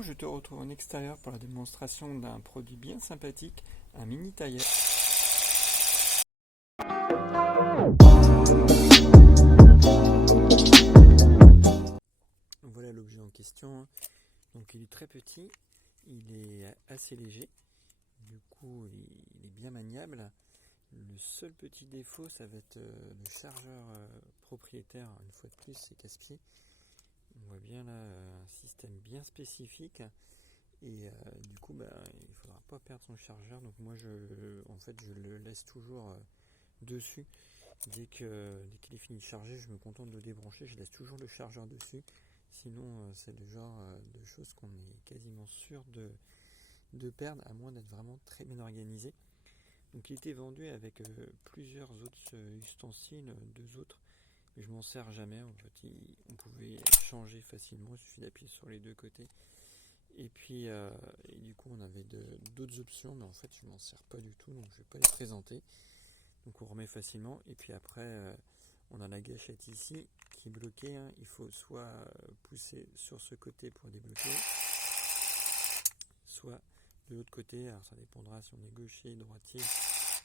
Hello, je te retrouve en extérieur pour la démonstration d'un produit bien sympathique, un mini taillet. Voilà l'objet en question. Donc il est très petit, il est assez léger, du coup il est bien maniable. Le seul petit défaut, ça va être le chargeur propriétaire. Une fois de plus, c'est casse-pied. On voit bien là un système bien spécifique. Et du coup, il ne faudra pas perdre son chargeur. Donc moi, je le laisse toujours dessus. Dès qu'il est fini de charger, je me contente de le débrancher. Je laisse toujours le chargeur dessus. Sinon, c'est le genre de choses qu'on est quasiment sûr de perdre, à moins d'être vraiment très bien organisé. Donc il était vendu avec plusieurs autres ustensiles, deux autres. Mais je m'en sers jamais. En fait, on pouvait changer facilement. Il suffit d'appuyer sur les deux côtés. Et puis, du coup, on avait d'autres options, mais en fait, je m'en sers pas du tout, donc je vais pas les présenter. Donc, on remet facilement. Et puis après, on a la gâchette ici qui est bloquée. Il faut soit pousser sur ce côté pour débloquer, soit de l'autre côté. Alors, ça dépendra si on est gaucher, droitier,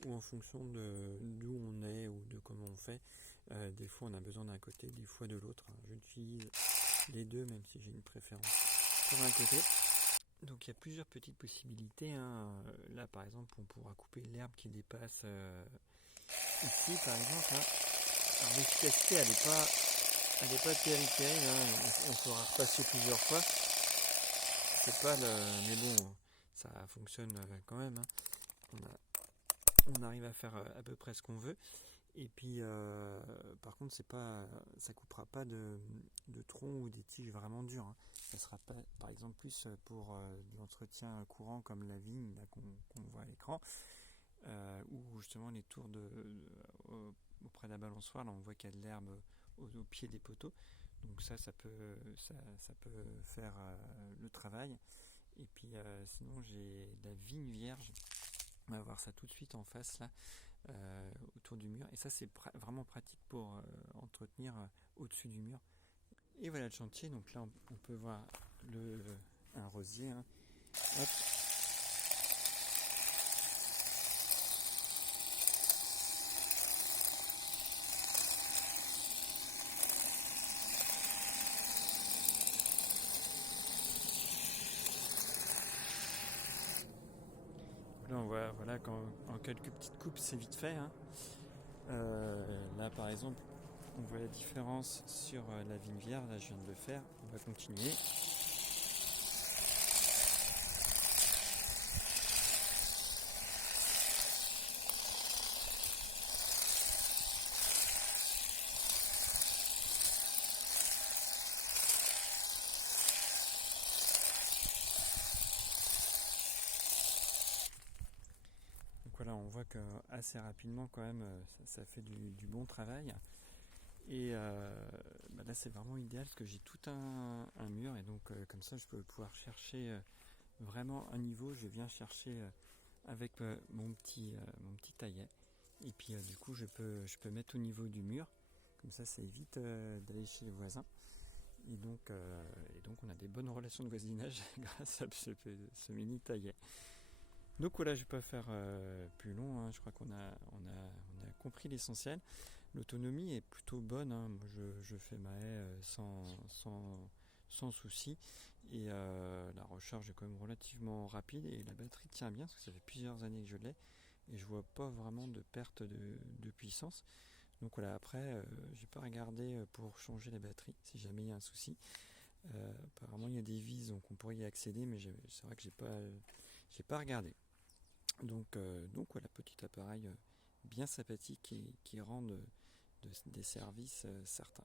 ou en fonction d'où on est ou de comment on fait. Des fois, on a besoin d'un côté, des fois de l'autre. J'utilise les deux, même si j'ai une préférence pour un côté. Donc il y a plusieurs petites possibilités. Là par exemple on pourra couper l'herbe qui dépasse ici par exemple. Alors l'efficacité elle est pas terrible. On fera repasser plusieurs fois. C'est pas le. Mais bon, ça fonctionne quand même. On arrive à faire à peu près ce qu'on veut. Et puis par contre ça coupera pas de troncs ou des tiges vraiment dures. Ça sera pas, par exemple, plus pour de l'entretien courant comme la vigne là, qu'on voit à l'écran, ou justement les tours auprès de la balançoire. Là on voit qu'il y a de l'herbe au pied des poteaux. Donc ça peut faire le travail. Et puis sinon j'ai de la vigne vierge. On va voir ça tout de suite en face là. Autour du mur, et ça c'est vraiment pratique pour entretenir au-dessus du mur. Et voilà le chantier. Donc là on peut voir un rosier. Hop. Là on voit voilà qu'en quelques petites coupes c'est vite fait. Là par exemple on voit la différence sur la vigne vierge. Là je viens de le faire, on va continuer. Donc voilà, on voit que assez rapidement quand même ça fait du bon travail. Et là c'est vraiment idéal parce que j'ai tout un mur, et donc comme ça je peux pouvoir chercher vraiment un niveau. Je viens chercher avec mon petit taillet, et puis du coup je peux mettre au niveau du mur. Comme ça évite d'aller chez les voisins, et donc on a des bonnes relations de voisinage grâce à ce mini taillet. Donc voilà, je ne vais pas faire plus long. Je crois qu'on a compris l'essentiel. L'autonomie est plutôt bonne. Moi, je fais ma haie sans souci. Et la recharge est quand même relativement rapide. Et la batterie tient bien, parce que ça fait plusieurs années que je l'ai. Et je vois pas vraiment de perte de puissance. Donc voilà, après, j'ai pas regardé pour changer la batterie, si jamais il y a un souci. Apparemment, il y a des vis, donc on pourrait y accéder, mais c'est vrai que j'ai pas regardé. Donc voilà, petit appareil bien sympathique qui rend des services certains.